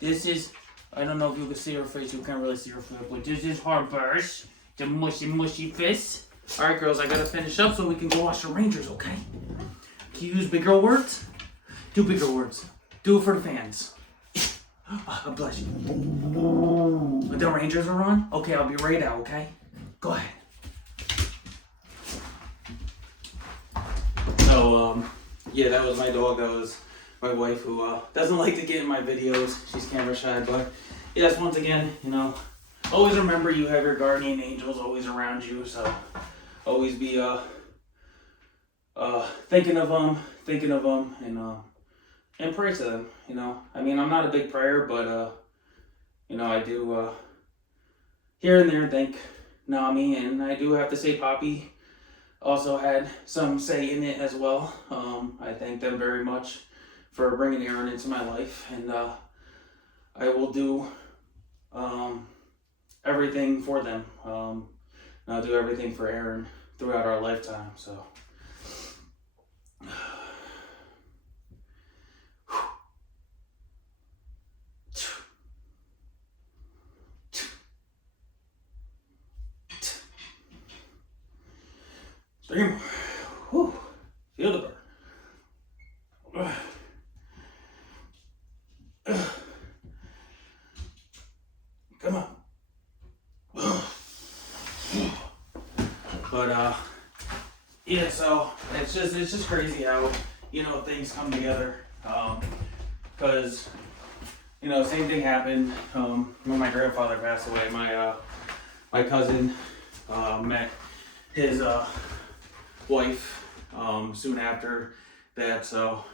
This is, I don't know if you can see her face, you can't really see her face, but this is Harvers, the mushy face. All right, girls, I gotta finish up so we can go watch the Rangers, okay? Can you use big girl words? Do bigger words. Do it for the fans. God bless you. But the Rangers are on? Okay, I'll be right out, okay? Go ahead. So, yeah, that was my dog. That was my wife, who doesn't like to get in my videos. She's camera shy, but yes, once again, you know, always remember you have your guardian angels always around you. So always be thinking of them, and pray to them. You know, I mean, I'm not a big prayer, but you know, I do here and there thank Nami, and I do have to say Poppy also had some say in it as well. I thank them very much for bringing Erin into my life, and I will do everything for them. I'll do everything for Erin throughout our lifetime. So. Three more. Whew. Feel the burn. Come on. But yeah, so it's just crazy how, you know, things come together. Cause, you know, same thing happened when my grandfather passed away. My cousin met his wife soon after that, so,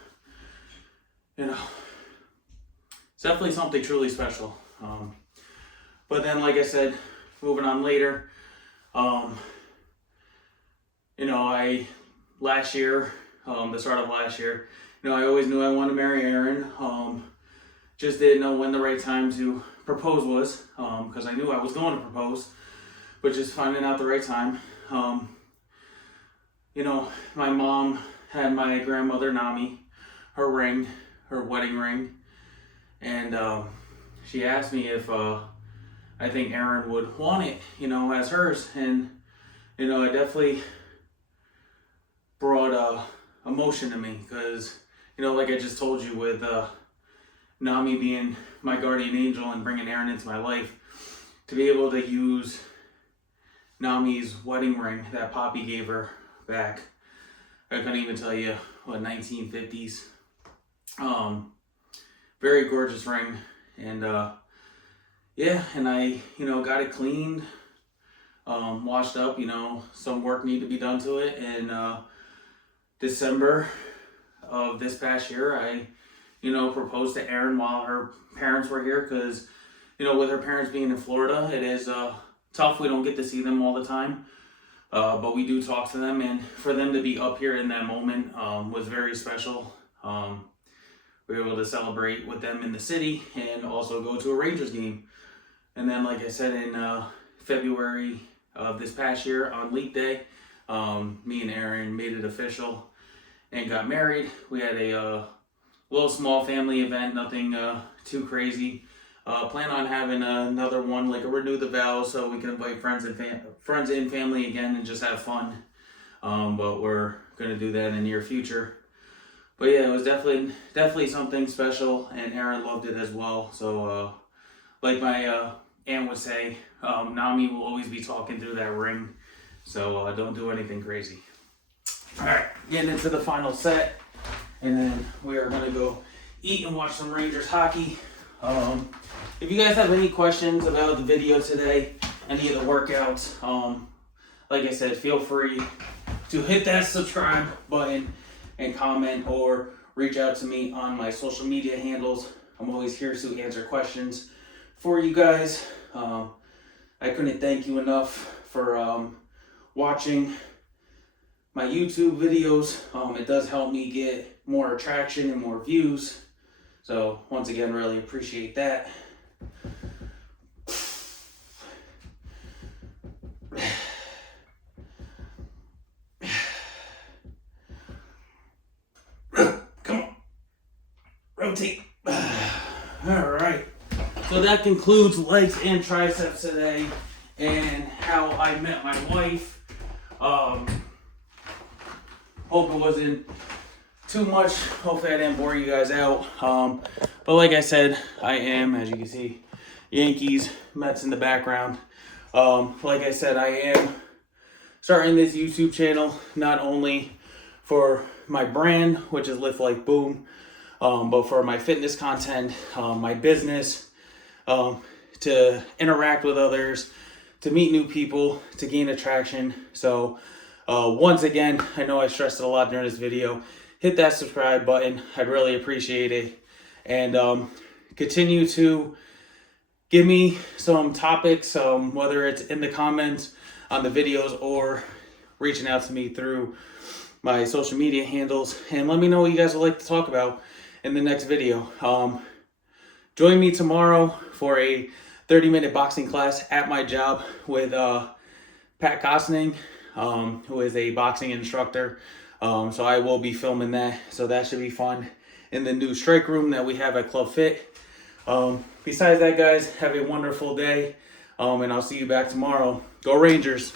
you know, it's definitely something truly special. But then, like I said, moving on later, you know, last year, the start of last year, you know, I always knew I wanted to marry Erin. Just didn't know when the right time to propose was, because I knew I was going to propose, but just finding out the right time. You know, my mom had my grandmother Nami, her wedding ring, and she asked me if I think Erin would want it, you know, as hers. And, you know, it definitely brought emotion to me, because, you know, like I just told you, with Nami being my guardian angel and bringing Erin into my life, to be able to use Nami's wedding ring that Poppy gave her back, I couldn't even tell you what, 1950s, Very gorgeous ring. And yeah, and I, got it cleaned, washed up. Some work needed to be done to it. And December of this past year, I, proposed to Erin while her parents were here, because, with her parents being in Florida, it is tough. We don't get to see them all the time, but we do talk to them, and for them to be up here in that moment was very special. We were able to celebrate with them in the city and also go to a Rangers game. And then, like I said, in February of this past year on Leap Day, me and Erin made it official and got married. We had a little small family event, nothing too crazy. Plan on having another one, like a renew the vows, so we can invite friends and family again and just have fun. But we're gonna do that in the near future. But yeah, it was definitely something special, and Erin loved it as well. So like my aunt would say, Nami will always be talking through that ring. So don't do anything crazy. All right, getting into the final set, and then we are gonna go eat and watch some Rangers hockey. If you guys have any questions about the video today, any of the workouts, like I said, feel free to hit that subscribe button and comment, or reach out to me on my social media handles. I'm always here to answer questions for you guys. I couldn't thank you enough for watching my YouTube videos. It does help me get more attraction and more views. So once again, really appreciate that. Come on. Rotate. All right. So that concludes legs and triceps today, and how I met my wife. Hope it wasn't too much. Hopefully I didn't bore you guys out. But like I said, I am, as you can see, Yankees, Mets in the background. Like I said, I am starting this YouTube channel not only for my brand, which is Lift Like Boom, but for my fitness content, my business, to interact with others, to meet new people, to gain attraction. So once again, I know I stressed it a lot during this video, hit that subscribe button. I'd really appreciate it. And continue to give me some topics, whether it's in the comments on the videos or reaching out to me through my social media handles, and let me know what you guys would like to talk about in the next video. Join me tomorrow for a 30-minute boxing class at my job with Pat Gosning, who is a boxing instructor. So I will be filming that, so that should be fun in the new strike room that we have at Club Fit. Besides that, guys, have a wonderful day, and I'll see you back tomorrow. Go Rangers!